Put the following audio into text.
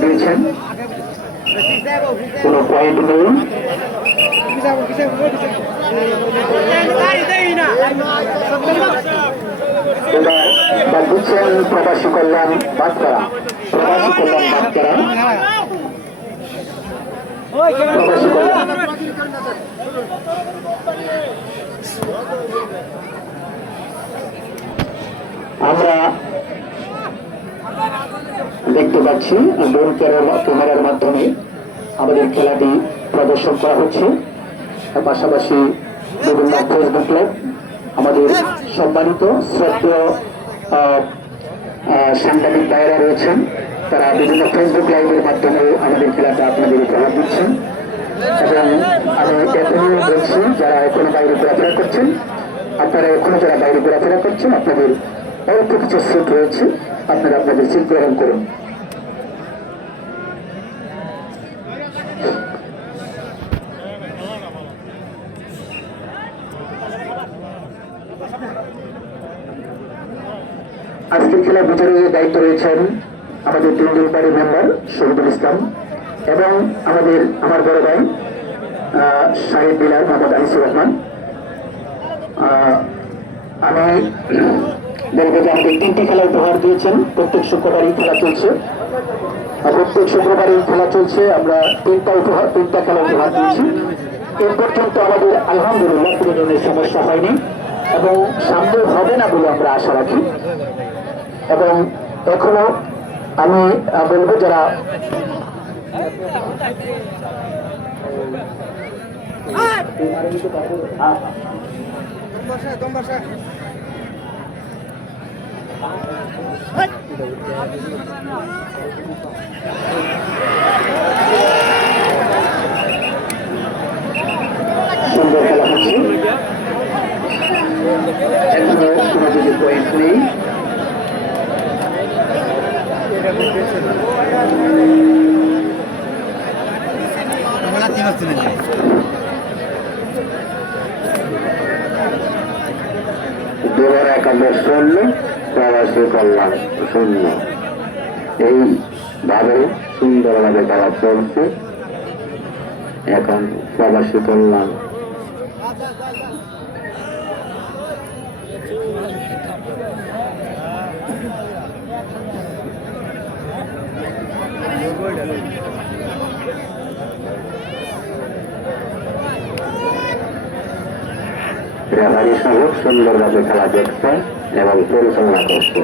দিয়েছেন কোনো পয়েন্ট নেই। এবার দিচ্ছেন প্রবাসী কল্যাণ বাঁকুড়া, প্রবাসী কল্যাণ বাঁকুড়া, প্রবাসী কল্যাণ। আমরা দেখতে পাচ্ছি ড্রোন ক্যামেরার মাধ্যমে আমাদের খেলাটি প্রদর্শন করা হচ্ছে। পাশাপাশি বিভিন্ন ফেসবুক লাইভ আমাদের সম্মানিত শ্রদ্ধেয় সাংবাদিক ভাইয়েরা রয়েছেন, তারা বিভিন্ন ফেসবুক লাইভের মাধ্যমে আমাদের খেলাটা আপনাদের উপহার দিচ্ছেন। এবং আমি এখনই বলছি, যারা এখনো বাইরে ঘোরাফেরা করছেন, আপনারা এখনো যারা বাইরে ঘোরাফেরা করছেন, আপনাদের অল্প কিছু সিট রয়েছে, আপনারা আপনাদের সিট গ্রহণ করুন। আজকের খেলা বিচারের দায়িত্ব রয়েছেন আমাদের তিনজন বাড়ির মেম্বার শহীদুল ইসলাম এবং আমার বড় ভাই শাহিদ বিলাল মোহাম্মদ আনিসুর রহমান। আমি বলবো যে আমাদের 3টি খেলা উপহার দিয়েছেন। প্রত্যেক শুক্রবারই খেলা চলছে, আমরা 3টা খেলা উপহার দিয়েছি। এর পর্যন্ত আমাদের আলহামদুলিল্লাহ কোনো ধরনের সমস্যা হয়নি এবং সামনে হবে না বলে আমরা আশা রাখি। এবং এখনো আমি বলবো যারা সুন্দর খেলা হচ্ছে, এখনো কোনো যদি পয়েন্ট নেই। দুবার একাদশ 16, প্রবাসী কল্যাণ 0। এইভাবে সুন্দরভাবে খেলা চলছে। এখন প্রবাসী কল্যাণ রেফারি সহ সুন্দরভাবে খেলা দেখছে এবং পরিচালনা করছে।